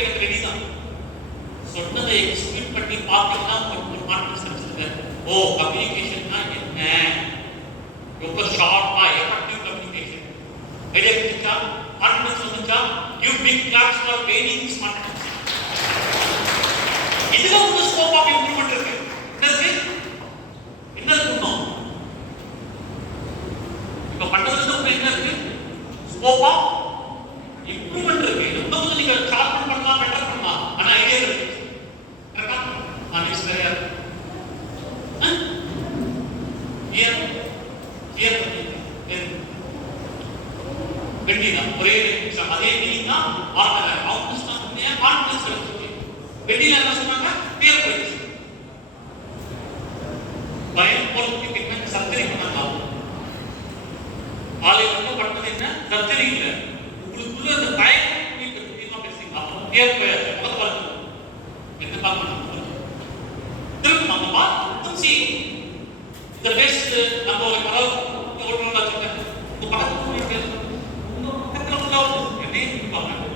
Okay எனக்கு ready தான் சொன்னதை எக்ஸ்பிளைன் பண்ணி பார்த்தீங்கன்னா ஒரு கான்ஃபிடன்ஸ் கிடைச்சிருக்கு. ஓ கம்யூனிகேஷன்னா என்ன, ரொம்ப ஷார்ப்பா எஃபெக்டிவ் கம்யூனிகேஷன். ஐடியா கிடைச்சா, கான்ஃபிடன்ஸ் வந்துச்சா, you big claps for gaining this confidence. இதுல ஒரு ஸ்கோப் ஆஃப் இம்ப்ரூவ்மெண்ட் இருக்கு. என்ன இருக்கணும் இப்ப பண்றதுக்கு என்ன இருக்கு, ஸ்கோப் ஆஃப் இம்ப்ரூவ்மெண்ட் இருக்கு. இன்னும் நீங்க ஷார்ப்பன் பண்ணலாம், பெட்டர் பண்ணலாம். ஆனா ஐடியா இருக்கு. கரெக்டா? நெக்ஸ்ட் வேற வெண்டினா ஒரே நிமிஷம் அதே மீனிங் தான் ஆர்டர் அவுட்னஸ் தான் சொன்னீங்க. கான்ஃபிடன்ஸ் இருக்கு. வெண்டினா என்ன சொன்னாங்க? கிளியர் போயிடுச்சு. பயம் போறதுக்கு பின்ன சர்ஜரி பண்ணாங்க. ஆளை வந்து பண்ணது என்ன, சர்ஜரி இல்ல. உங்களுக்குள்ள அந்த பயம் நீங்க பேசுறீங்க. அப்போ கிளியர் போயாச்சு. முதல்ல பாருங்க என்ன பார்க்கணும். திரும்ப அந்த பார்த்து சி இந்த பேஸ் நம்ம ஒரு கலர் ஓடுறதா சொல்றேன். உங்க பக்கத்துல பேசுறேன். உங்க பக்கத்துல உள்ளவங்க என்ன பாருங்க.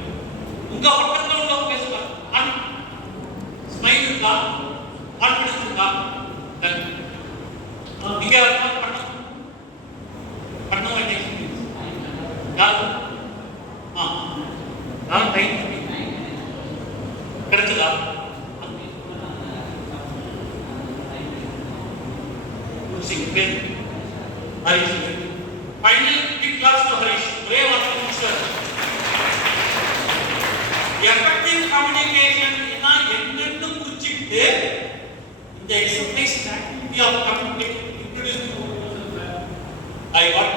உங்க பக்கத்துல உள்ளவங்க பேசுவாங்க. ஸ்மைல் இருக்கா, கான்ஃபிடன்ஸ் இருக்கா, நீங்க பண்ண வேண்டிய யாரு நான் டைம் கிடைச்சதா singer Harish. Final big claps to Harish. ஒரே வார்த்தை மிஸ்டர். எஃபெக்டிவ் கம்யூனிகேஷன் என்னன்னு புரிஞ்சிட்டு இந்த exercise activity of communication introduce to I what